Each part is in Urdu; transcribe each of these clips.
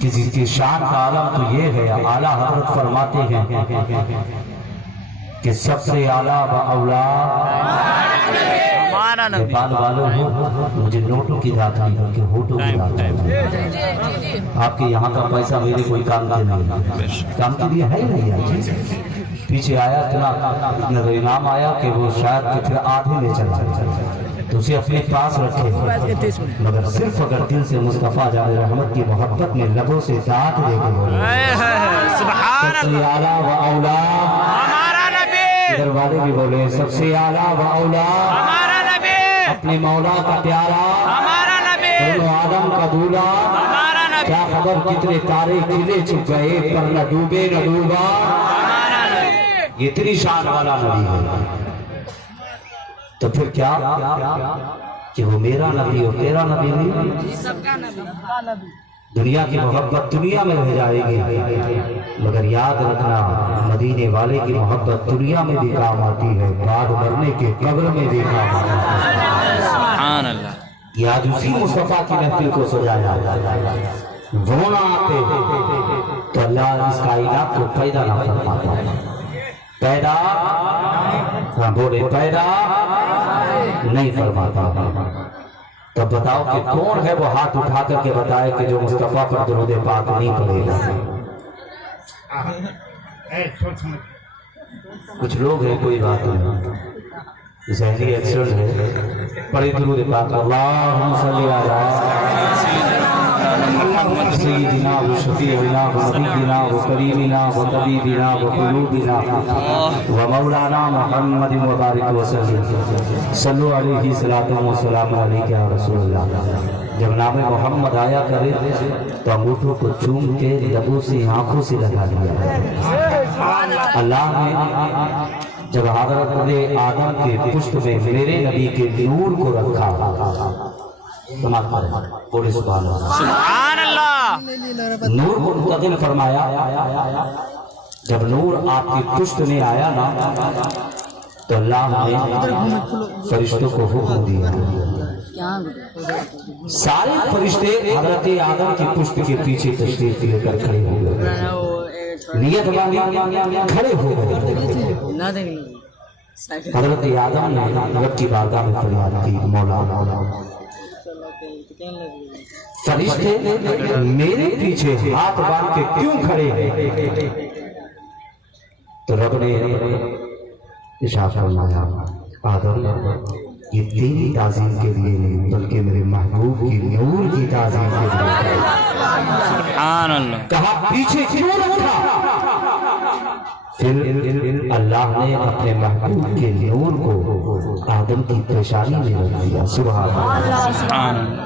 کسی کی شان کا عالم تو یہ ہے، اعلیٰ حضرت فرماتے ہیں کہ سب سے اعلیٰ و اولا نیپال والوں ہو، مجھے نوٹوں کی ذات نہیں بلکہ ہوٹوں کی ذات ہے۔ آپ کے یہاں کا پیسہ میرے کوئی کام کے نہیں، کام کے لیے ہے ہی نہیں ہے۔ پیچھے آیا اتنا انعام آیا کہ وہ شاید کہ پھر آدھے لے چلا تو اسے اپنے پاس رکھے، مگر صرف اگر دل سے مصطفیٰ جان رحمت کی محبت میں لبوں سے دعات دے کے بولے سب سے اعلیٰ و اولا، ادھر والے بھی بولے سب سے اعلیٰ و اولا، اپنے مولا کا پیارا، دونوں آدم کا دولا، کیا خبر کتنے تارے کھلے چھپ گئے پر نہ ڈوبے نہ ڈوبا، یہ اتنی شان والا نبی ہے۔ تو پھر کیا کہ وہ میرا نبی اور تیرا نبی نہیں، دنیا کی محبت دنیا میں رہ جائے گی، مگر یاد رکھنا مدینے والے کی محبت دنیا میں بھی کام آتی ہے، بعد مرنے کے قبر میں بھی کام آتی ہے۔ سبحان اللہ۔ یہ آج اسی مصطفیٰ کی محفل کو سجایا وہ نہ آتے تو اللہ اس کائنات کو پیدا نہ فرماتا، پیدا بولے پیدا نہیں فرماتا۔ تب بتاؤ کہ کون ہے وہ ہاتھ اٹھا کر کے بتائے کہ جو مصطفیٰ پر درود پاک نہیں پڑھے گا۔ کچھ لوگ ہیں کوئی بات نہیں، ذہنی ایکسیڈنٹ ہے، پڑھے درود پاک اللہم صلی علی محمد سیدنا و شفیعنا و نبینا و کریمنا و طبیبنا و قلوبنا و مولانا محمد مبارک وسلم صلو علیہ صلاۃ و سلام علیہ یا رسول اللہ۔ جب نام محمد آیا کرے تو انگوٹھوں کو چوم کے لبوں سے آنکھوں سے لگا دیا۔ اللہ نے جب حضرت آدم کے پشت میں میرے نبی کے نور کو رکھا، بولے سبحان اللہ، نور کو منتقل فرمایا۔ جب نور آپ کی پشت میں آیا نا تو اللہ نے فرشتوں کو حکم دیا، سارے فرشتے حضرت آدم کی پشت کے پیچھے تشریف لے کر کھڑے ہو گئے، نیت والی کھڑے ہو گئے۔ حضرت آدم نے رب کی بارگاہ میں فریاد کی، مولا فرشتے میرے پیچھے ہاتھ باندھ کے کیوں کھڑے ہیں؟ تو رب نے ارشاد فرمایا آدم یہ تیری تعظیم کے لیے نہیں بلکہ میرے محبوب کی نور کی تعظیم کے لیے۔ سبحان اللہ۔ کہا پیچھے کیوں رکھا؟ پھر اللہ نے اپنے محبوب کے نور کو آدم کی پیشانی میں رکھ دیا۔ سبحان اللہ،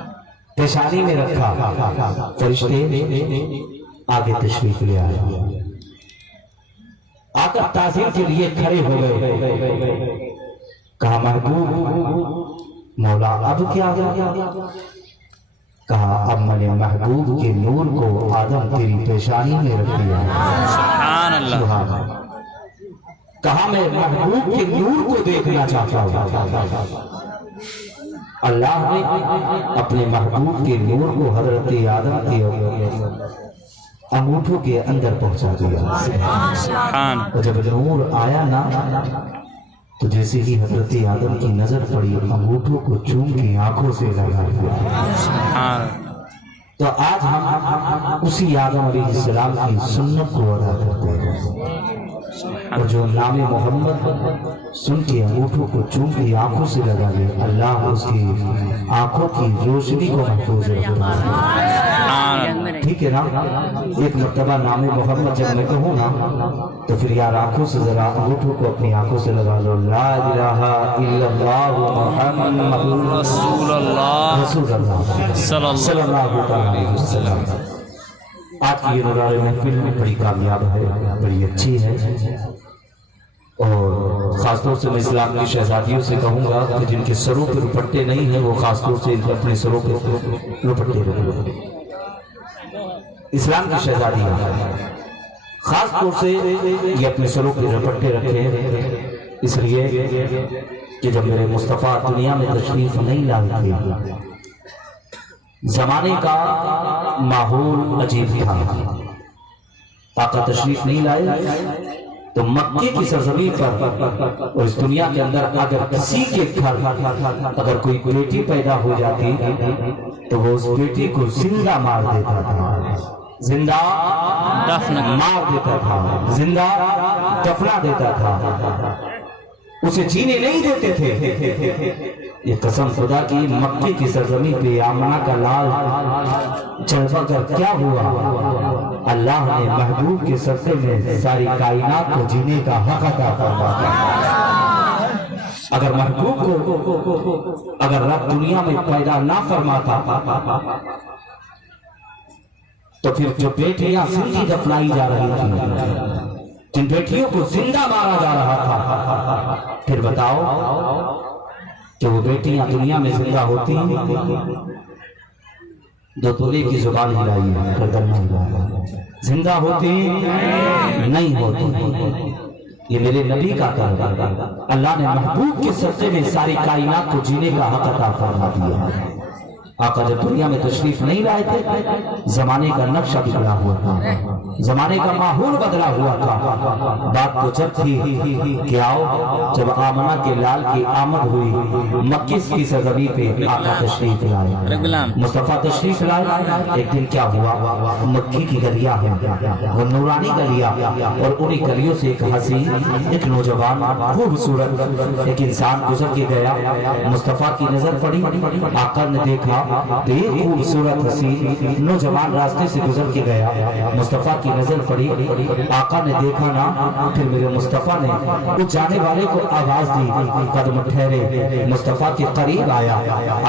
پیشانی میں رکھا، فرشتے آگے تشریف لے آئے، آ کر تعظیم کے لیے کھڑے ہو گئے۔ کہا محبوب مولا اب کیا گیا؟ کہا اب میں نے محبوب کے نور کو آدم تیری پیشانی میں رکھ دیا۔ سبحان اللہ۔ کہا میں محبوب کے نور کو دیکھنا چاہتا ہوں۔ اللہ نے اپنے محبوب کے نور کو حضرت آدم کے انگوٹھوں کے اندر پہنچا دیا۔ اور جب نور آیا نا تو جیسے ہی حضرت آدم کی نظر پڑی انگوٹھوں کو چوم کے آنکھوں سے لگا دیا۔ تو آج ہم اسی آدم علیہ السلام کی سنت کو ادا کرتے ہیں، اور جو نام محمد سن کے انگوٹھوں کو چوم کے آنکھوں سے لگا دے، اللہ اس کی آنکھوں کی روشنی کو محفوظ رکھتا ہے۔ ٹھیک ہے نا؟ ایک مرتبہ نام محمد جب میں کہوں نا تو پھر یار آنکھوں سے ذرا انگوٹھوں کو اپنی آنکھوں سے لگا لو، لا الہ الا اللہ محمد رسول اللہ صلی اللہ علیہ وسلم۔ آج کی یہ نظارے محفل بڑی کامیاب ہے، بڑی اچھی ہے، اور خاص طور سے میں اسلام کی شہزادیوں سے کہوں گا کہ جن کے سروں پہ دوپٹے نہیں ہیں وہ خاص طور سے اپنے سروں پہ دوپٹے رکھیں۔ اسلام کی شہزادیاں خاص طور سے یہ اپنے سروں پہ دوپٹے رکھیں، اس لیے کہ جب میرے مصطفیٰ دنیا میں تشریف نہیں لائے تھے، زمانے کا ماحول عجیب تھا۔ آقا تشریف نہیں لائے تو مکے کی سرزمین پر اور اس دنیا کے اندر اگر کسی کے گھر اگر کوئی بیٹی پیدا ہو جاتی تو وہ اس بیٹی کو زندہ مار دیتا تھا، زندہ مار دیتا تھا، زندہ دفنا دیتا تھا، اسے جینے نہیں دیتے تھے۔ یہ قسم خدا کی مکے کی سرزمین پہ آمنہ کا لال جلوہ کر کیا ہوا؟ اللہ نے محبوب کے صدقے میں ساری کائنات کو جینے کا حق عطا فرمایا۔ اگر محبوب کو اگر رب دنیا میں پیدا نہ فرماتا تو پھر جو بیٹیاں زندہ دفنائی جا رہی تھیں، جن بیٹیوں کو زندہ مارا جا رہا تھا، پھر بتاؤ کہ وہ بیٹیاں دنیا میں زندہ ہوتی ہیں؟ دو تولے کی زبان ہلائی ہے، گردن نہیں ہلائی، زندہ ہوتی نہیں ہوتی۔ یہ میرے نبی کا کام ہے، اللہ نے محبوب کے صدقے میں ساری کائنات کو جینے کا حق عطا فرما دیا۔ آقا جب دنیا میں تشریف نہیں لائے تھے، زمانے کا نقشہ بدلا ہوا تھا، زمانے کا ماحول بدلا ہوا تھا۔ بات تو جب تھی کہ آؤ، جب آمنہ کے لال کی آمد ہوئی، مکے کی سرزمین پہ آقا تشریف لائے، مصطفیٰ تشریف لائے۔ ایک دن کیا ہوا؟ مکے کی گلیاں ہیں، وہ نورانی گلیاں، اور انہی گلیوں سے ایک حسین، ایک نوجوان خوبصورت ایک انسان گزر کے گیا۔ مصطفیٰ کی نظر پڑی، آقا نے دیکھا تو ایک خوبصورت حسین نوجوان راستے سے گزر کے گیا۔ مصطفیٰ کی نظر پڑی، آقا نے دیکھا نا، پھر میرے مصطفیٰ نے اس جانے والے کو آواز دی، قدم ٹھہرے، مصطفیٰ کے قریب آیا۔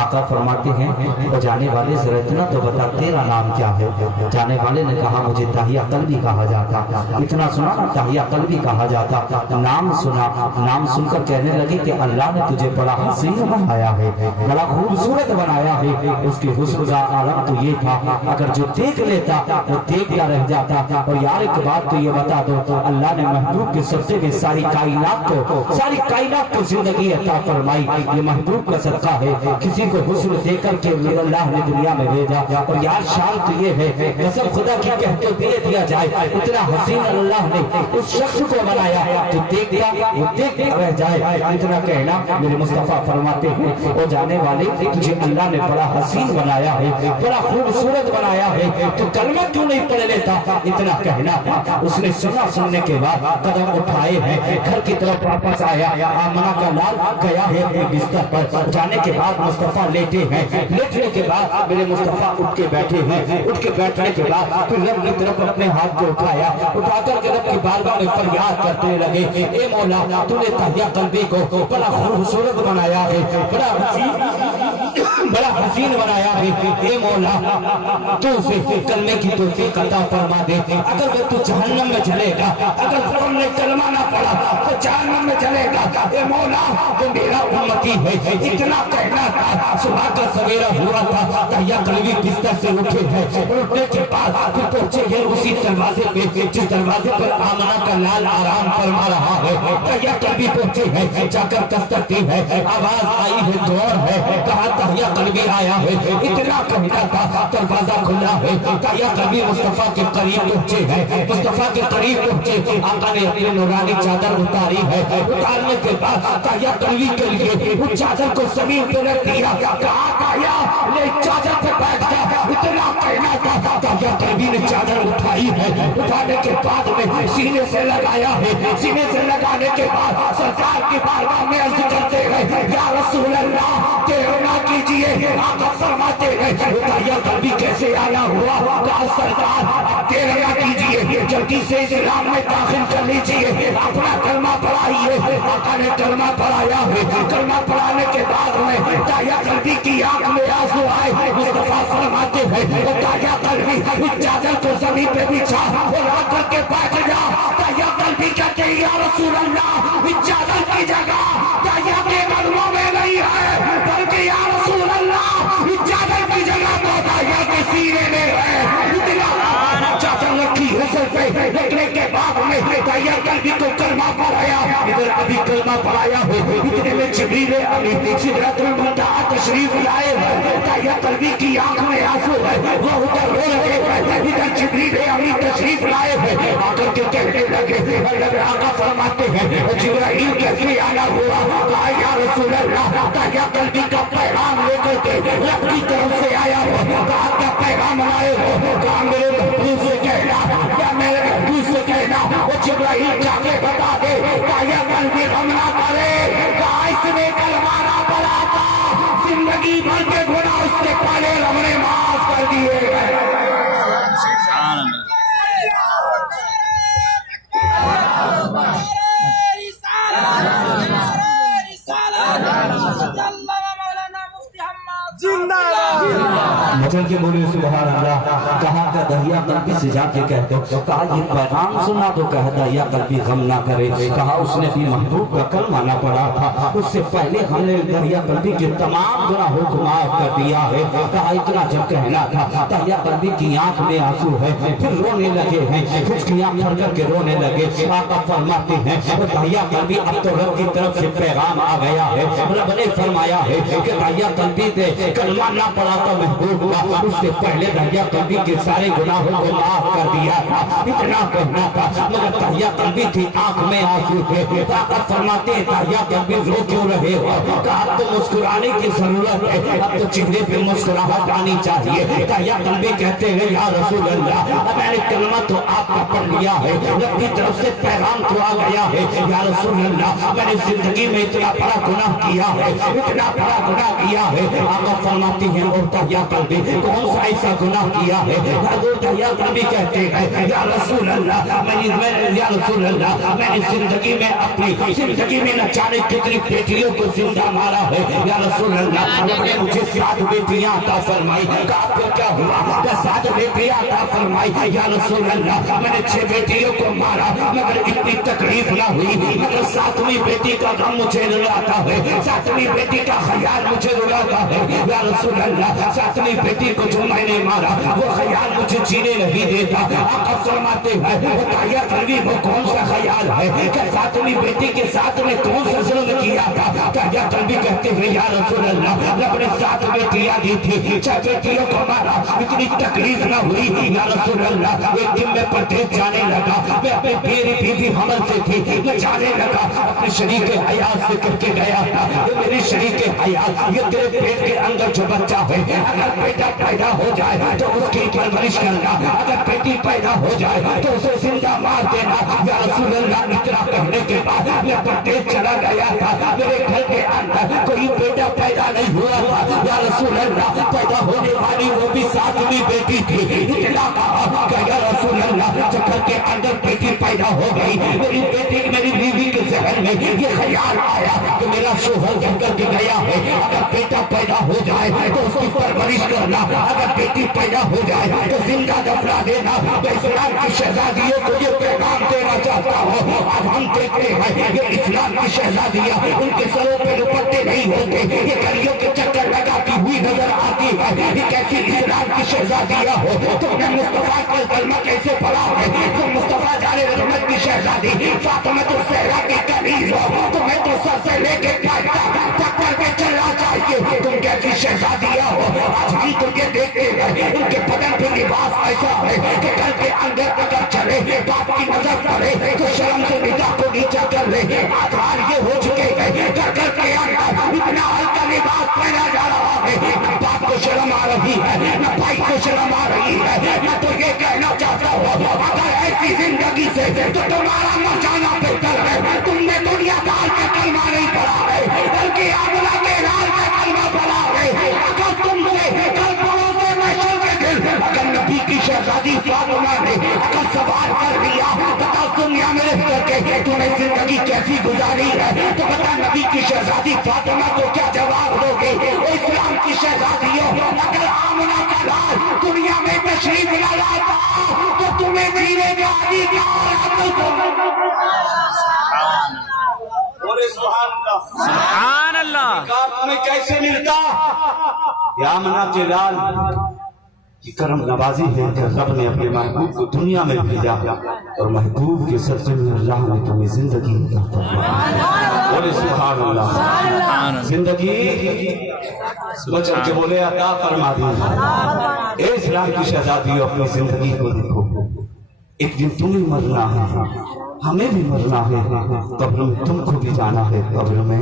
آقا فرماتے ہیں وہ جانے والے ذرا اتنا تو بتا تیرا نام کیا ہے؟ جانے والے نے کہا مجھے تاہیہ قلبی کہا جاتا۔ اتنا سنا نا تاہیہ قلبی کہا جاتا، نام سنا، نام سن کر کہنے لگے کہ اللہ نے تجھے بڑا حسین بنایا ہے، بڑا خوبصورت بنایا ہے۔ اس کی حسن کا عالم تو یہ تھا، اگر جو دیکھ لیتا وہ دیکھتا رہ جاتا۔ اور یار ایک بات تو یہ بتا دو، اللہ نے محبوب کے صدقے میں ساری کائنات کو زندگی عطا فرمائی، یہ محبوب کا صدقہ ہے۔ کسی کو حسن دے کر کے اللہ نے دنیا میں بھیجا، اور یار شان تو یہ ہے، قسم خدا کی کہتے دے دیا جائے، اتنا حسین اللہ نے اس شخص کو بنایا جو دیکھتا وہ دیکھتا رہ جائے۔ اتنا کہنا میرے مصطفیٰ فرماتے ہیں وہ جانے والے تجھے اللہ نے بڑا حسین بنایا ہے، بڑا خوبصورت بنایا ہے، تو کلمہ کیوں نہیں پڑھ لیتا؟ اتنا کہنا تھا۔ اس نے سننے کے بعد قدم اٹھائے ہیں، گھر کی طرف واپس آیا۔ آمنہ کا لال گیا ہے اپنے بستر پر، جانے کے بعد مصطفیٰ لیٹے ہیں، لیٹنے کے بعد میرے مصطفیٰ اٹھ کے بیٹھے ہیں، اٹھ کے بیٹھنے کے بعد پھر رب کی طرف اپنے ہاتھ کو اٹھایا، اٹھا کر رب کی بارگاہ میں فریاد کرتے لگے، اے مولا تو نے تاہیہ قلبی کو بڑا خوبصورت بنایا ہے، بڑا حسین بنایا ہے، اے مولا تو اسے کلمے کی توفیق عطا فرما دے۔ اگر وہ تو جہنم میں چلے گا، اگر وہ نے کلمہ نہ پڑھا تو جہنم میں چلے گا، اے مولا وہ میرا امتی ہے۔ اتنا کہنا تھا، صبح کا سویرا ہوا تھا، تاہیہ قلبی بستر سے اٹھے ہیں، اٹھنے کے بعد پھر پہنچے ہیں اسی دروازے پہ جس دروازے پر آمنہ کا لال آرام فرما رہا ہے۔ تاہیہ قلبی پہنچے ہیں، جا کر دستک ہے، آواز آئی ہے، دور ہے، کہا تاہیہ قلبی آیا ہے۔ اتنا کہنا تھا، دروازہ کھلا ہے، تاہیہ قلبی مصطفیٰ کے قریب پہنچے ہیں، مصطفیٰ کے قریب پہنچے، آقا نے اپنی نورانی چادر اتاری ہے، اتارنے کے بعد تاہیہ قلبی کے لیے اس چادر کو زمین پہ رکھ دیا، کہا تاہیہ لے چادر پہ بیٹھ جا۔ اتنا کہنا تھا، تاہیہ قلبی نے چادر اٹھائی ہے، اٹھانے کے بعد میں سینے سے لگایا ہے، سینے سے لگانے کے بعد سرکار کی بارگاہ میں عرض کرتے ہیں یا رسول اللہ تیرے نہ کیجئے۔ آقا فرماتے ہیں تاہیہ قلبی کیسے آیا ہوا؟ کہا سرکار تیرے نہ کیجئے، جلدی سے اسلام میں داخل کر لیجئے، اپنا کلمہ پڑھائیے۔ آقا نے کلمہ پڑھایا ہے، کلمہ پڑھانے کے بعد میں تاہیہ قلبی کی آنکھ میں آنسو آئے۔ مصطفیٰ فرماتے ہیں تاہیہ قلبی اس چادر کو زمین پہ بچھا اور آ کر کے بیٹھ جا۔ تاہیہ قلبی کہتے ہیں یا رسول اللہ اس چادر کی جگہ تاہیہ کے قدموں میں نہیں ہے، بلکہ یا رسول اللہ اس چادر کی جگہ تو تاہیہ کے سینے میں ہے۔ اتنا چادر رکھی ہے سر پہ، لکھنے کے بعد میں داہیہ قلبی کو کلمہ پڑھایا. ادھر ابھی کلمہ پڑھایا ہو اتنے میں جبریل امین سدرۃ المنتہا تشریف لائے ہیں. داہیہ قلبی کی آنکھ میں آنسو ہے, وہ ادھر رو رہے ہیں. ادھر جبریل امین تشریف لائے ہیں. آ کر کے کہنے لگے, اللہ آقا فرماتے ہیں جبرائیل کیسے آنا ہوا؟ کہا یا رسول اللہ داہیہ قلبی کا پیغام لے کر کے رب کی طرف سے آیا ہو. کہا کیا پیغام لائے ہو؟ کہا میرے محبوب سے کہنا, یا میرے محبوب سے کہنا وہ جبرائیل جا کے بتا دے داہیہ قلبی غم نہ کرے. کہا اس نے کلمہ نہ پڑھا تھا, زندگی بھر کے گناہ اس سے پہلے رب نے معاف کر دیے ہیں. مچل کے بولے سبحان اللہ. کہا کہ داہیہ قلبی سے جا کے کہتے, کہا یہ پیغام سنا تو کہا داہیہ قلبی غم نہ کرے. کہا اس نے بھی محبوب کا کلمہ نہ پڑھا تھا, اس سے پہلے ہم نے داہیہ قلبی کے تمام گناہوں کو معاف کر دیا ہے. کہا اتنا جب کہنا تھا داہیہ قلبی کی آنکھ میں آنسو ہے, پھر رونے لگے ہیں, کھچکیاں پھر کر کے رونے لگے. آقا فرماتے ہیں داہیہ قلبی اب تو رب کی طرف سے پیغام آ گیا ہے. رب نے فرمایا ہے کہ داہیہ قلبی نے کلمہ نہ پڑھا تھا محبوب کا, اس سے پہلے داہیہ قلبی کے سارے گناہوں کو معاف کر دیا تھا. اتنا کہنا تھا مگر داہیہ قلبی تھی آنکھ میں آنسو تھے. آقا فرماتے ہیں داہیہ قلبی رو کیوں رہے ہو؟ کہا اب تو مسکرانے کی ضرورت ہے, اب تو چہرے پہ مسکراہٹ آنی چاہیے. داہیہ قلبی کہتے ہیں یا رسول اللہ میں نے کلمہ تو آپ کا پڑھ لیا ہے, رب کی طرف سے پیغام تو آ گیا ہے. یا رسول اللہ میں نے زندگی میں اتنا بڑا گناہ کیا ہے, اتنا بڑا گناہ کیا ہے. آقا فرماتی ہیں اور داہیہ قلبی کون سا ایسا گناہ کیا ہے؟ حضرت داہیہ قلبی کہتے ہیں یا رسول اللہ میں نے زندگی میں اپنی زندگی میں نہ جانے کتنی بیٹیوں کو زندہ مارا ہے. یا رسول اللہ نے مجھے 7 بیٹیاں عطا فرمائی. کہا پھر کیا ہوا؟ 7 بیٹیاں عطا فرمائی. یا رسول اللہ میں نے 6 بیٹیوں کو مارا مگر اتنی تکلیف نہ ہوئی, مگر 7ویں بیٹی کا غم مجھے رلاتا ہے, 7ویں بیٹی کا خیال مجھے رلاتا ہے. یا رسول اللہ 7ویں بیٹی کو جو میں نے مارا وہ خیال مجھے جینے نہیں دیتا. آقا فرماتے ہیں وہ داہیہ قلبی وہ کون سا خیال ہے کہ 7ویں بیٹی کے ساتھ نے کون سا ظلم کیا تھا؟ داہیہ قلبی کہتے ہیں یا رسول اللہ رب نے 7 بیٹیاں دی تھی, 6 بیٹیوں کو مارا, اتنی تکلیف نہ ہوئی. یا رسول اللہ ایک دن میں پردیس جانے لگا, میں اپنے بیوی حمل سے تھی, میں جانے لگا اپنے شریک حیات سے کر کے گیا تھا یہ میری شریک حیات یہ تیرے پیٹ کے اندر جو بچہ ہے اگر بیٹا پیدا ہو جائے تو اس کی پرورش کرنا, اگر بیٹی پیدا ہو جائے تو اسے زندہ مار دینا. یا رسول اللہ اتنا کہنے کے بعد میں پردیس چلا گیا تھا, میرے گھر کے اندر کوئی بیٹا پیدا نہیں ہوا تھا. یا رسول اللہ پیدا ہونے والی وہ بھی 7ویں بیٹی تھی. اتنا کہا کہ یا رسول اللہ جب گھر کے اندر بیٹی پیدا ہو گئی میری بیٹی میری بیوی کے ذہن میں یہ خیال آیا کہ میرا شوہر جب کر کے گیا ہے اگر بیٹا پیدا ہو جائے تو اس کی پرورش کرنا, اگر بیٹی پیدا ہو جائے تو زندہ دفنا دینا. تو اسلام کی شہزادیوں کو یہ پیغام دینا چاہتا ہوں. اب ہم دیکھتے ہیں یہ اسلام کی شہزادیاں ان کے سروں پہ دوپٹے نہیں ہوتے, یہ گلیوں کے چکر لگاتی ہوئی نظر آتی ہے. یہ کیسی اسلام کی شہزادیاں ہو؟ تم نے مصطفیٰ کا کلمہ کیسے پڑھا ہے؟ تم مصطفیٰ جان رحمت کی شہزادی فاطمہ الزہرا کی کنیز ہو, تمہیں تو سر سے لے کے تک کر کے چلنا چاہیے. تم کیسی شہزادیاں ہو؟ آج ہم تو یہ دیکھتے ہیں ان کے بدن پہ لباس ایسا ہے کہ گھر کے اندر اگر چلے باپ کی نظر پڑے تو شرم سے نگاہ کو نیچا کر لے. آج حال یہ ہو چکے ہیں گھر کے اندر اتنا ہلکا لباس پہنا جا رہا ہے, نہ باپ کو شرم آ رہی ہے نہ بھائی کو شرم آ رہی ہے. میں تو یہ کہنا چاہتا ہوں اگر ایسی زندگی سے تو تمہارا مر جانا بہتر ہے. تم نے دنیا دار کا کلمہ نہیں پڑھا ہے بلکہ آمنہ کے لال کا کلمہ پڑھا ہے. اگر تم سے کل پڑوسے محشر کے دل اگر نبی کی شہزادی فاطمہ نے اگر سوال کر دیا بتا دنیا میں رہ کر کے تم نے زندگی کیسی گزاری ہے تو بتا نبی کی شہزادی فاطمہ کو کیا جواب دو گے؟ اسلام کی شہزادیوں اگر آمنہ کا لال دنیا میں تشریف نہ لاتا تو تمہیں جینے کا سبحان اللہ تمہیں کیسے ملتا؟ یا آمنہ کے لال یہ کرم نوازی ہے کہ رب نے اپنے محبوب کو دنیا میں بھیجا اور محبوب کے سلسلے میں اللہ نے تمہیں زندگی عطا فرمائی. بولے سبحان اللہ. زندگی بچن کے بولے عطا فرما دی. اے اسلام کی شہزادیوں اپنی زندگی کو دیکھو. ایک دن تمہیں مرنا ہے, ہمیں بھی مرنا ہے, قبر میں تم کو بھی جانا ہے, قبر میں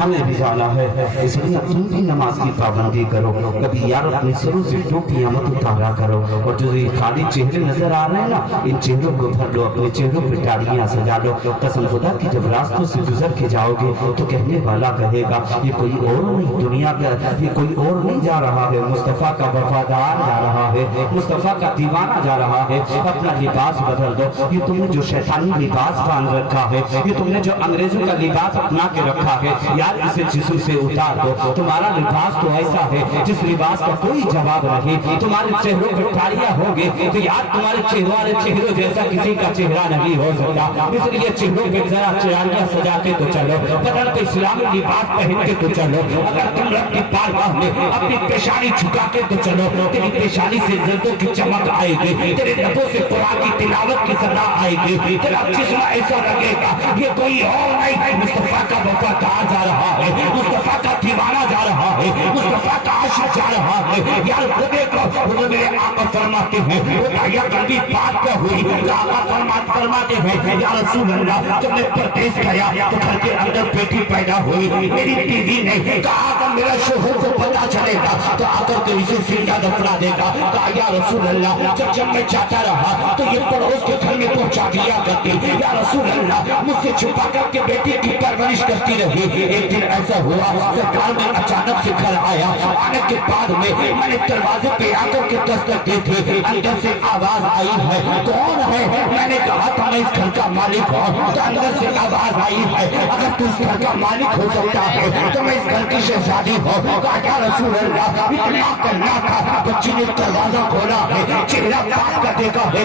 ہمیں بھی جانا ہے. اس لیے تم بھی نماز کی پابندی کرو. کبھی یار اپنے سروں سے ٹوپیاں مت اتارا کرو. اور جو یہ خالی چہرے نظر آ رہے ہیں نا, ان چہروں کو بھر لو, اپنے چہروں پہ ٹاڑیاں سجا لو. قسم خدا کی جب راستوں سے گزر کے جاؤ گے تو کہنے والا کہے گا یہ کوئی اور نہیں, دنیا کا یہ کوئی اور نہیں جا رہا ہے, مصطفیٰ کا وفادار جا رہا ہے, مصطفیٰ کا دیوانہ جا رہا ہے. اپنا لباس بدل دو. یہ تم نے جو شیطانی لباس باندھ رکھا ہے, یہ تم نے جو انگریزوں کا لباس اپنا کے رکھا ہے, یار اسے جسم سے اتار دو. تمہارا لباس تو ایسا ہے جس لباس کا کوئی جواب نہیں. تمہارے چہروں پہ ٹاڑیاں ہوں گے تو یار تمہارے چہروں والے چہروں جیسا کسی کا چہرہ نہیں ہو سکتا. اس لیے چہروں پہ ذرا چراغیاں سجا کے تو چلو, بدن پہ اسلامی لباس پہن کے تو چلو. اگر تم رب کی بارگاہ میں اپنی پیشانی جھکا کے تو چلو, تیری پیشانی سے زردوں کی چمک آئے گی, تیرے لبوں سے قرآن کی تلاوت کی صدا آئے گی, تیرا جسم ایسا لگے گا یہ کوئی اور نہیں, مصطفیٰ کا وفادار جا رہا ہے, مصطفیٰ کا دیوانہ جا رہا ہے, مصطفیٰ کا عاشق جا رہا ہے. یار وہ دیکھو, وہ میرے آقا فرماتے ہیں, وہ دایا قلبی بات کا ہوئی, آقا فرماتے ہیں یا رسول اللہ جب میں پردیس گیا تو گھر کے اندر بیٹی پیدا ہوئی, میری بیوی نے کہا کہ میرا شوہر کو پتا چلے گا تو آ کر کے اسے سینہ دفنا دے گا. کہا یا رسول اللہ جب میں جاتا رہا تو یہ پڑوس کے گھر میں پہنچا دیا کرتی, یا رسول اللہ مجھ سے چھپا کر کے بیٹی کی پرورش کرتی رہی. ایک دن ایسا ہوا سرکار میں اچانک سے گھر آیا, آنے کے بعد میں نے دروازے پہ آ کر کے دستک دی تھی, اندر سے آواز آئی ہے کون ہے, میں نے کہا تھا میں اس گھر کا مالک ہوں. تو اندر سے آواز آئی ہے اگر تو اس گھر کا مالک ہو سکتا ہے تو میں اس گھر کی شہزادی ہوں. کہا یا رسول اللہ اتنا کرنا تھا. بچی نے دروازہ کھولا ہے, چہرہ پاک کا دیکھا ہے,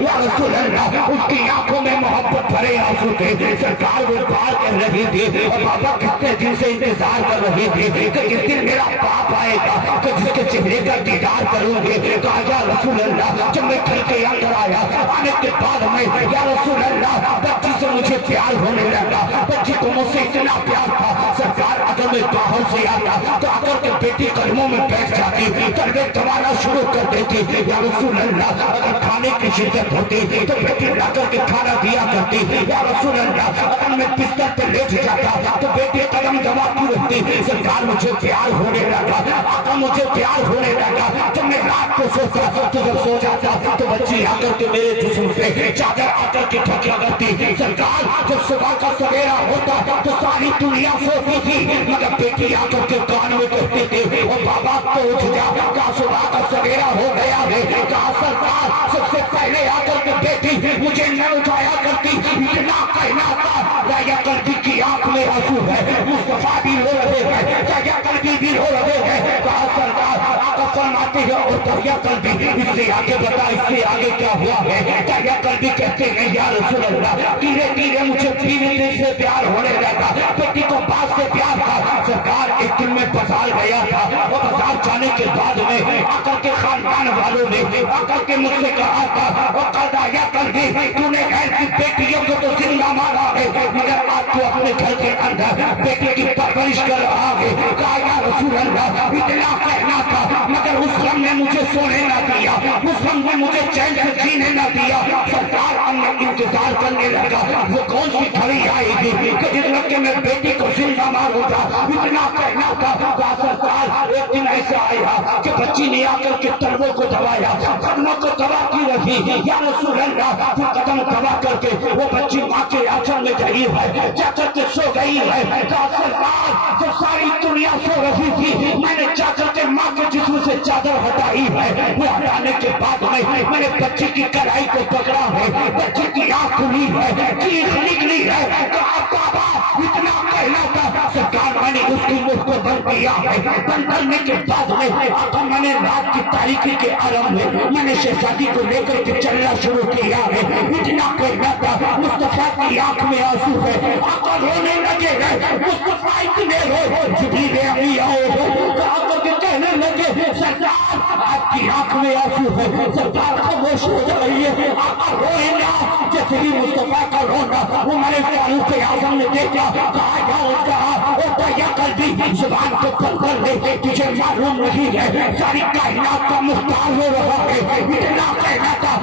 یا رسول اللہ اس کی آنکھوں میں محبت بھرے آنسو تھے. سرکار وہ بار کر رہی تھی اور بابا کتنے دن سے انتظار کر رہی تھی کہ جس دن میرا باپ آئے گا کہ جس کے چہرے کا دیدار کروں گے. کہا یا رسول اللہ جب میں گھر کے اندر آیا, آنے کے بعد میں یا رسول اللہ بچی سے مجھے پیار ہونے لگا. بچی کو مجھ سے اتنا پیار تھا, سرکار اگر میں باہر سے آتا تو آ کر کے بیٹی قدموں میں بیٹھ جاتی, کلمے دبانا شروع کر دیتی. یا رسول اللہ اگر کھانے کی شدت ہوتی تو بیٹی لا کر کے کھانا دیا کرتی. یا رسول اللہ اگر میں بستر پہ لیٹ جاتا تو بیٹی قدم دباتی رہتی. سرکار مجھے پیار ہونے لگا, آقا مجھے پیار ہونے لگا. جب میں رات کو سوتا تو جب سو جاتا تو بچی آ کر کے میرے جسم پہ چادر آ کر کے ٹھکیا کرتی. سرکار جب صبح کا سویرا ہوتا تو ساری دنیا سوتی تھی مگر بیٹی آ کر کے کان میں کہتی تھی او بابا تو اٹھ جا, کہا صبح کا سویرا ہو گیا ہے. کہا سرکار سب سے پہلے آ کر کے بیٹی مجھے نہ اٹھایا کرتی. اتنا کہنا تھا دایا قلبی کی آنکھ میں آنسو ہے, مصطفیٰ بھی رو رہے ہیں, دایا قلبی بھی رو رہے ہیں. کہا سرکار آقا فرماتے ہیں اور دایا قلبی اس سے آگے بتا, اس سے آگے کیا ہوا ہے. دایا قلبی کہتے ہیں یا رسول اللہ دھیرے دھیرے مجھے بیوی سے پیار ہونے لگا, بیٹی کو باپ سے پیار تھا. سرکار ایک دن میں بازار گیا تھا اور بازار جانے کے بعد میں آ کر کے خاندان والوں نے آ کر کے مجھ سے کہا تھا اور کہا یا قلبی تو نے گھر کی بیٹیوں کو تو زندہ مارا ہے مگر آج تو اپنے گھر کے اندر بیٹی کی پرورش کر رہا ہے. کہا یا رسول اللہ اتنا کہنا تھا مگر اس غم نے مجھے سونے نہ دیا, اس غم نے مجھے چین سے جینے نہ دیا. سرکار انتظار کرنے لگا وہ کون سی گھڑی آئے گی کہ جس وقت میں بیٹی کو زندہ ماروں گا. اتنا کہنا تھا. کہا سرکار ایک دن ایسا آیا کہ بچی نے آ کر کے تلووں کو دبایا, قدموں کو دبا کی رہی. یا رسول اللہ وہ قدم دبا کر کے وہ بچی ماں کے آنچل میں گئی ہے, جا کر کے سو گئی ہے. کہا سرکار جب ساری دنیا سو رہی تھی میں نے جا کر کے ماں کے جسم سے چادر ہٹائی ہے. وہ ہٹانے کے بعد میں نے بچی کی کلائی کو پکڑا ہے, بچی کی آنکھ کھلی ہے, چیخ نکلی ہے. کہا بابا اتنا کہنا تھا. سرکار میں نے اس کی مستقبل کیا ہے. بند کرنے کے بعد میں آقا میں نے رات کی تاریکی کے عالم میں نے شہزادی کو لے کر کے چلنا شروع کیا ہے. اتنا کہنا تھا مصطفیٰ کی آنکھ میں آنسو ہے. آقا رونے لگے ہیں. مصطفیٰ اتنے رو جبریل امی آئے ہو تو آقا کے کہنے لگے سرکار آپ کی آنکھ میں آنسو ہے. سرکار خاموش ہو جائیے. آقا روئے نا. جیسے ہی مصطفیٰ کا رونا عمر فاروق اعظم نے دیکھا کہا جاؤ کہا ہوتا یا قلبی زبان کو کھل کر دے تجھے معلوم نہیں ہے ساری کائنات کا مختار ہو رہا ہے. اتنا کہنا تھا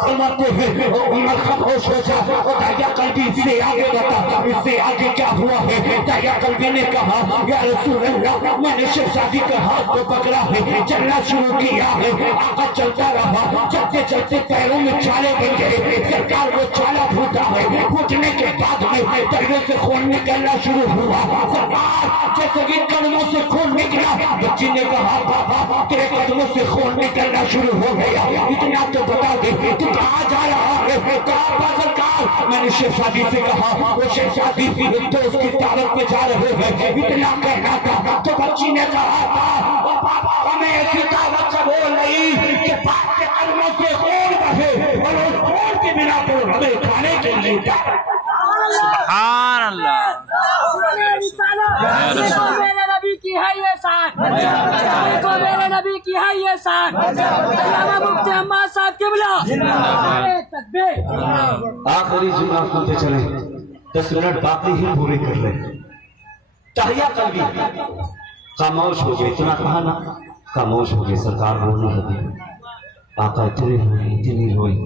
فرماتے ہیں عمر خاموش ہو جا. دایا قلبی اس سے آگے بتا اس سے آگے کیا ہوا ہے. دایا قلبی نے کہا یا رسول اللہ میں نے شہزادی کے ہاتھ کو پکڑا ہے چلنا شروع کیا ہے. آقا چلتا رہا. چلتے چلتے پیروں میں چھالے بن گئے. سرکار وہ چھالا پھوٹا ہے. پھوٹنے کے بعد میں پیروں سے خون نکلنا شروع ہوا. سرکار جیسے کہ قدموں سے خون نکلا. بچی نے کہا بابا تیرے قدموں سے خون نکلنا شروع ہو گیا. اتنا تو بتا دے تو کہاں جا رہا ہے. کہا سرکار میں نے شہزادی سے کہا وہ شہزادی تو اس کی دعوت پہ جا رہے ہیں. اتنا کہنا تھا تو بچی نے کہا تھا بابا ہمیں ایسی دعوت قبول نہیں کہ باپ کے قدموں سے خون بہے اور اس خون کی بنا پر ہمیں کھانے کے لیے جائے. سبحان اللہ. میرے نبی کی ہے یہ شان. میرے نبی کی ہے یہ شان. علامہ مفتی عماد صاحب قبلہ تکبیر. آخری جملہ سنتے چلیں. 10 منٹ باقی ہی پورے کر لیں. تحیہ قلبی خاموش ہو گئے. اتنا کہا نا خاموش ہو گئے. سرکار بولنے لگے. آقا اتنی روئی.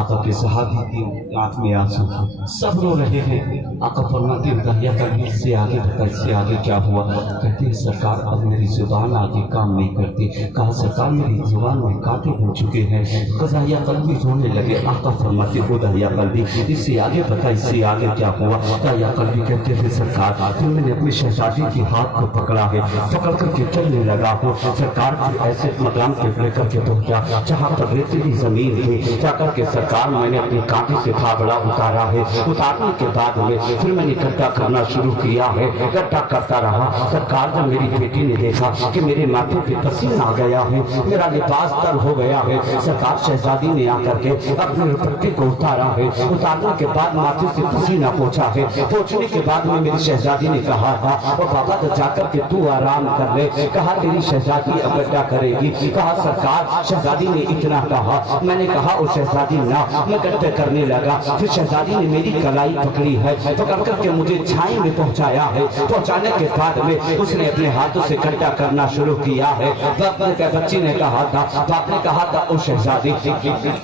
آقا کے صحابی کی آنکھ میں آنسو سب رو رہے ہیں. آقا فرماتے ہیں تحیہ قلبی اس سے آگے بتا اس سے آگے کیا ہوا. کہتے ہیں سرکار اب میری زبان آگے کام نہیں کرتی. کہا سرکار میری زبان میں کانٹے ہو چکے ہیں. تحیہ قلبی رونے لگے. آقا فرماتے ہیں تحیہ قلبی اس سے آگے بتا اس سے آگے کیا ہوا. تحیہ قلبی کہتے ہیں سرکار پھر میں نے اپنی شہزادی کے ہاتھ کو پکڑا ہے. پکڑ کر کے چلنے لگا ہوں. سرکار کی ایسے مقام پہ لے کر کے پہنچا جہاں ریتیلی زمین تھی. جا کر کے سرکار میں نے اپنی کانٹے سے پھاوڑا اتارا ہے. اتارنے کے بعد میں پھر میں نے اکٹھا کرنا شروع کیا ہے. اکٹھا کرتا رہا. سرکار جب میری بیٹی نے دیکھا کہ میرے ماتھے پہ پسینہ آ گیا ہے میرا لباس تر ہو گیا ہے. سرکار شہزادی نے آ کر کے اپنے دوپٹے کو اتارا ہے. اتارنے کے بعد ماتھے سے پسینہ پوچھا ہے. پوچھنے کے بعد میں میری شہزادی نے کہا تھا اور بابا تو جا کر کے تو آرام کر لے. کہا تیری شہزادی اب کیا کرے گی. کہا سرکار شہزادی نے اتنا کہا. میں نے کہا او شہزادی نہ. میں گٹے کرنے لگا. پھر شہزادی نے میری کلائی پکڑی ہے. پکڑ کر کے مجھے چھائی میں پہنچایا ہے. پہنچانے کے بعد میں اس نے اپنے ہاتھوں سے گٹا کرنا شروع کیا ہے. بچی نے کہا تھا باپ نے کہا تھا او شہزادی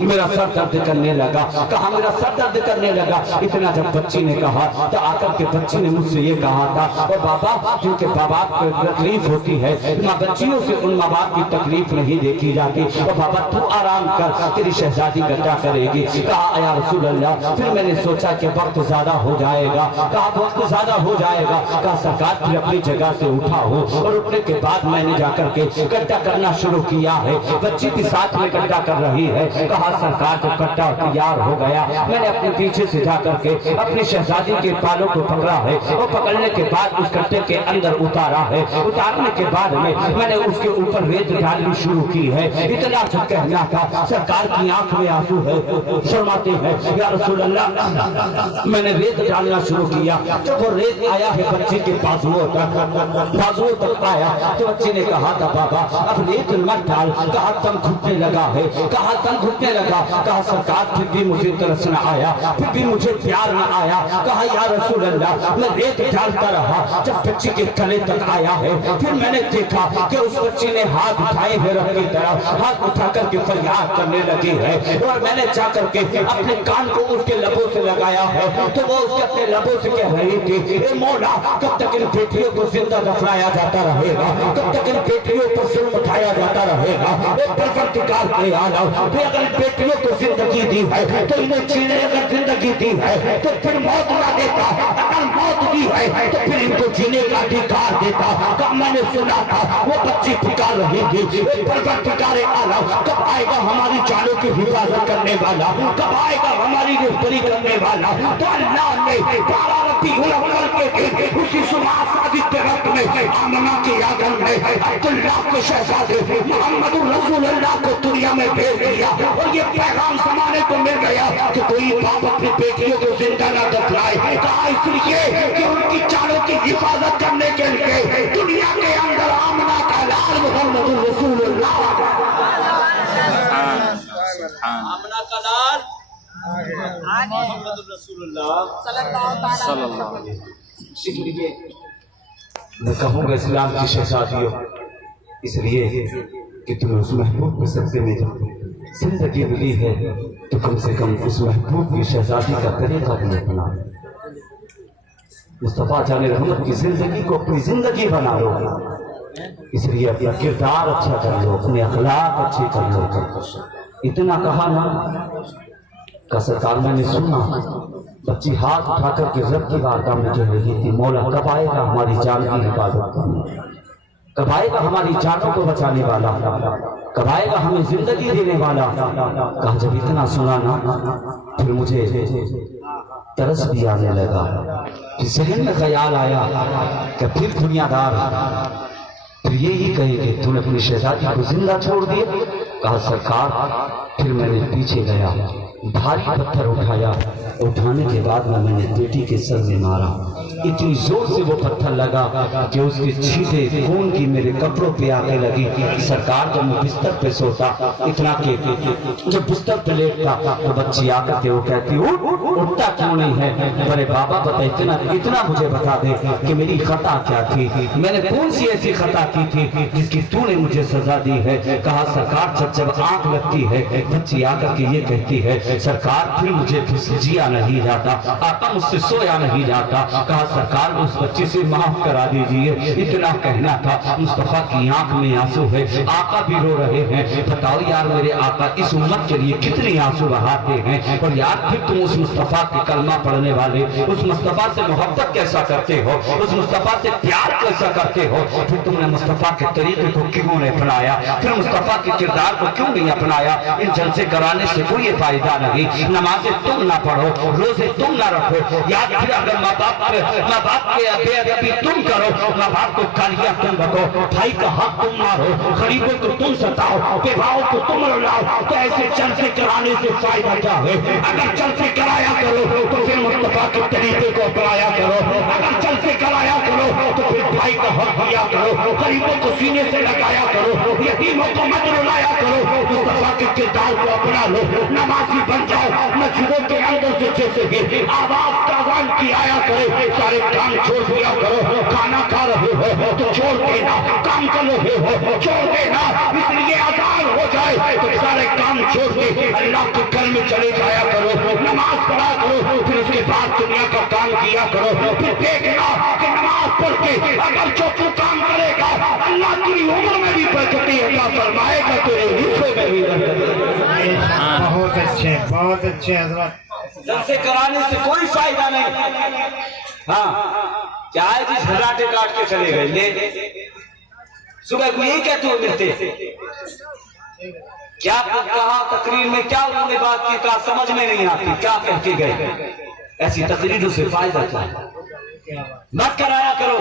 میرا سر درد کرنے لگا. کہا میرا سر درد کرنے لگا. اتنا جب بچی نے کہا تو آ کر کے بچی نے مجھ سے یہ کہا تھا اور بابا جن کے ماں باپ کو تکلیف ہوتی ہے بچیوں سے ان ماں باپ کی تکلیف نہیں دیکھی جاتی. اور بابا تو آرام کر تیری شہزادی گٹا کرے گی. کہا یا رسول اللہ پھر میں نے سوچا کہ وقت زیادہ ہو جائے گا. کہا وقت زیادہ ہو جائے گا. کہا سرکار پھر اپنی جگہ سے اٹھا ہو. اور اٹھنے کے بعد میں نے جا کر کے گٹا کرنا شروع کیا ہے. بچی بھی ساتھ میں گٹا کر رہی ہے. کہا سرکار جب گٹا تیار ہو گیا میں نے اپنے پیچھے سے جا کر کے اپنی شہزادی کے بالوں کو پکڑا ہے. اور پکڑنے کے بعد اس گٹے کے اندر اتارا ہے. اتارنے کے بعد میں نے اس کے اوپر ریت ڈالنی شروع کی ہے. اتنا جو کہنا تھا سرکار کی آنکھ میں آنسو ہے. فرماتے ہیں یا رسول اللہ میں نے ریت ڈالنا شروع کیا. جب وہ ریت آیا ہے بچے کے بازوؤں تک آیا تو بچے نے کہا تھا بابا اب ریت مت ڈال. کہا تن گھٹنے لگا ہے. کہا تن گھٹنے لگا. کہا سرکار پھر بھی مجھے ترس نہ آیا. پھر بھی مجھے پیار نہ آیا. کہا یا رسول اللہ میں ریت ڈالتا رہا. جب بچے کے گلے تک آیا ہے پھر میں نے دیکھا کہ اس بچے نے ہاتھ اٹھائے ہوئے رب کی طرف ہاتھ اٹھا کر کے فریاد کرنے لگی ہے. اور میں نے جا کر کے اپنے کان کو اس کے لبوں سے لگایا ہے تو وہ اس کے اپنے لبوں سے کہہ رہی تھی اے مولا کب تک ان بیٹیوں کو زندہ دفنایا جاتا رہے گا. کب تک ان بیٹیوں پر ظلم اٹھایا جاتا رہے گا. اے پروردگار کے عالم پھر اگر بیٹیوں کو زندگی دی ہے تو انہیں جینے اگر زندگی دی ہے تو پھر موت نہ دیتا. اگر موت دی ہے تو پھر ان کو جینے کا ادھیکار دیتا. کہا میں نے سنا تھا وہ بچی پکار رہی تھی اے پروردگار عالم کب آئے گا ہماری جانوں کی حفاظت کرنے والا. کب آئے گا ہماری رہبری کرنے والا. تو اللہ نے 12 ربیع الاول کے اسی صبح صادق ایسے وقت میں آمنہ کی آنگن میں عبداللہ کے شہزادے محمد رسول اللہ کو دنیا میں بھیج دیا اور یہ پیغام زمانے کو مل گیا کہ کوئی باپ اپنی بیٹیوں کو زندہ نہ دفنائے. کہا اس لیے کہ ان کی جانوں کی حفاظت کرنے کے لیے دنیا کے اندر آمنہ کا لال محمد رسول اللہ. آمنہ کا لال محمد رسول اللہ صلی اللہ علیہ وسلم. میں کہوں گا اسلام کی شہزادیوں اس لیے کہ تمہیں اس محبوب کے صدقے میں زندگی ملی ہے تو کم سے کم اس محبوب کی شہزادی کا طریقہ بھی اپنا. مصطفیٰ جان رحمت کی زندگی کو اپنی زندگی بنا لو. اس لیے اپنا کردار اچھا کر لو, اپنے اخلاق اچھے کر لو. اتنا کہا نا کہ سرکار میں نے سنا بچی ہاتھ اٹھا کر کے رب کی بارگاہ میں کہہ رہی تھی, مولا کب آئے گا ہماری جان کی حفاظت کرنے, کب آئے گا ہماری جانوں کو بچانے والا, کب آئے گا ہمیں زندگی دینے والا. کہا جب اتنا سنا نا پھر مجھے ترس بھی آنے لگا. ذہن میں خیال آیا کہ پھر دنیا دار پھر یہی کہے کہ تم نے اپنی شہزادی کو زندہ چھوڑ دیے. کہا سرکار پھر میں نے پیچھے گیا, بھاری پتھر اٹھایا, اٹھانے کے بعد میں نے بیٹی کے سر میں مارا. اتنی زور سے وہ پتھر لگا کہ اس کے چھینٹے خون کی میرے کپڑوں پہ آنے لگی. سرکار جب میں بستر پہ سوتا اتنا کہ جب بستر پہ لیٹتا تو بچی آ کر کے وہ کہتی اٹھتا کیوں نہیں ہے. برے بابا بتا اتنا مجھے بتا دے کہ میری خطا کیا تھی, میں نے کون سی ایسی خطا کی تھی جس کی تو نے مجھے سزا دی ہے. کہا سرکار جب آنکھ لگتی ہے بچی آ کر کے یہ کہتی ہے سرکار پھر مجھے جیا نہیں جاتا, آقا مجھ سے سویا نہیں جاتا. کہا سرکار اس بچی سے معاف کرا دیجئے. اتنا کہنا تھا. مصطفیٰ کی آنکھ میں آنسو ہے, آقا بھی رو رہے ہیں. بتاؤ یار میرے آقا اس امت کے لیے کتنی آنسو بہاتے ہیں, اور یار پھر تم اس مصطفیٰ کے کلمہ پڑھنے والے اس مصطفیٰ سے محبت کیسا کرتے ہو, اس مصطفیٰ سے پیار کیسا کرتے ہو, پھر تم نے مصطفیٰ کے طریقے کو کیوں نہیں اپنایا, پھر مصطفیٰ کے کردار کو کیوں نہیں اپنایا. ان جلسے کرانے سے کوئی فائدہ نہیں. نمازیں تم نہ پڑھو, روزے تم نہ رکھو, یاد پھر اگر ماں باپ کے بے ادبی تم کرو, ماں باپ کو گالیاں تم رکھو, بھائی کا حق تم مارو, غریبوں کو تم ستاؤ, بیواؤں کو تم رلاؤ, تو ایسے جلسے کرانے سے فائدہ کیا ہے. اگر جلسے کرایا کرو تو پھر مصطفیٰ کے طریقے کو اپنایا کرو, اگر جلسے کرایا کرو تو پھر بھائی کا حق دیا کرو, غریبوں کو سینے سے لگایا کرو, یتیموں کو مت رلایا کرو, مصطفیٰ کے کردار کو اپنا لو. نمازی بن جاؤ, مسجدوں کے اندر سے جیسے بھی آواز کا اذان کی آیا کرے سارے کام چھوڑ دیا کرو. کھانا کھا رہے ہو تو چھوڑ دینا, کام کر رہے ہو چھوڑ دینا, اس لیے اذان ہو جائے تو سارے کام چھوڑ کے اللہ کے گھر میں چلے جایا کرو, نماز پڑھا کرو, پھر اس کے بعد دنیا کا کام کیا کرو. پھر دیکھنا کہ نماز پڑھ کے اگر جو تو کام کرے گا اللہ تیری عمر میں بھی برکتی عطا فرمائے گا, تیرے حصے میں بھی برکتی. بہت اچھے حضرت. جلسے کرانے سے کوئی فائدہ نہیں. ہاں چاہے جس گھراٹے کاٹ کے چلے گئے لے, صبح کو یہی کہتے ہو ملتے کیا کہا تقریر میں, کیا انہوں نے بات کی کہا سمجھ میں نہیں آتی, کیا کہہ کے گئے. ایسی تقریروں سے فائدہ کیا, مت کرایا کرو.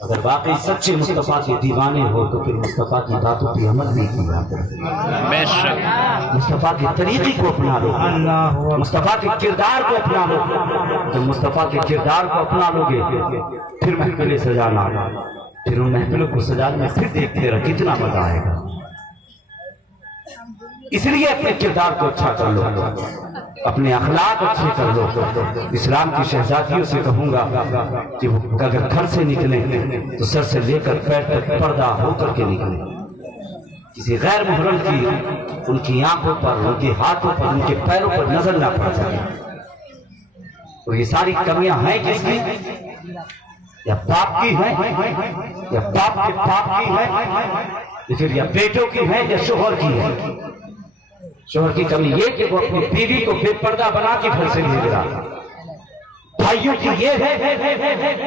اگر واقعی سچے مصطفیٰ کے دیوانے ہو تو پھر مصطفیٰ کی باتوں پہ عمل نہیں کیا کرو. بے شک مصطفیٰ کے طریقے کو اپنا لو, مصطفیٰ کے کردار کو اپنا لو. جب مصطفیٰ کے کردار کو اپنا لو گے پھر محفلیں سجانا, پھر ان محفلوں کو سجانے میں پھر دیکھتے رہو کتنا مزہ آئے گا. اس لیے اپنے کردار کو اچھا کر لو, اپنے اخلاق اچھے کر لو. اسلام کی شہزادیوں سے کہوں گا کہ اگر گھر سے نکلیں تو سر سے لے کر پیر تک پردہ ہو کر کے نکلیں. کسی غیر محرم کی ان کی آنکھوں پر, ان کے ہاتھوں پر, ان کے پیروں پر نظر نہ پڑ سکے. تو یہ ساری کمیاں ہیں کس کی, یا باپ کی ہیں, یا باپ کے باپ کی ہیں, پھر یا بیٹوں کی ہیں, یا شوہر کی ہے. شوہر کی کمی یہ کہ وہ اپنی بیوی کو بے پردہ بنا کے گھر سے نہیں رہا. بھائیوں کی یہ ہے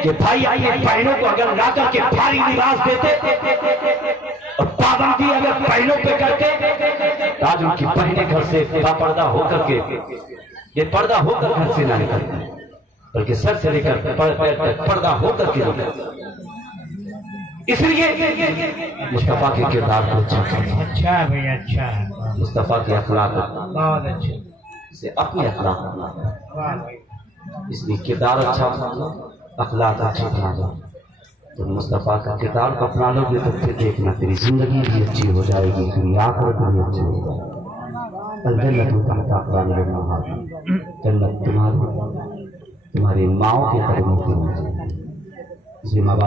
کہ بھائی اپنے بہنوں کو اگر لا کر کے بھاری لباس دیتے اور پابندی اگر بہنوں پہ کرتے, آج ان کی بہنیں گھر سے با پردہ ہو کر کے, یہ پردہ ہو کر گھر سے نہ نکلتے. بلکہ سر سے لے کر پیر تک پردہ ہو کر کے رکھا. اس لیے مصطفیٰ کے کردار کو اچھا کرنا. اچھا ہے بھائی، اچھا ہے. مصطفیٰ کے اخلاق بہت اچھے. سے اپنے اخلاق بنا دو. واہ بھائی. اس لیے کردار اچھا بنا دو، اخلاق اچھا بنا دو. تو مصطفیٰ کا کردار کو اپنا لو گے تو پھر دیکھنا تیری زندگی بھی اچھی ہو جائے گی، تیری آخرت بھی اچھی ہو جائے گی. الجنت تحت اقدام الامہات، جنت تمہاری ماؤں کے قدموں کے نیچے. اس لیے ماں باپ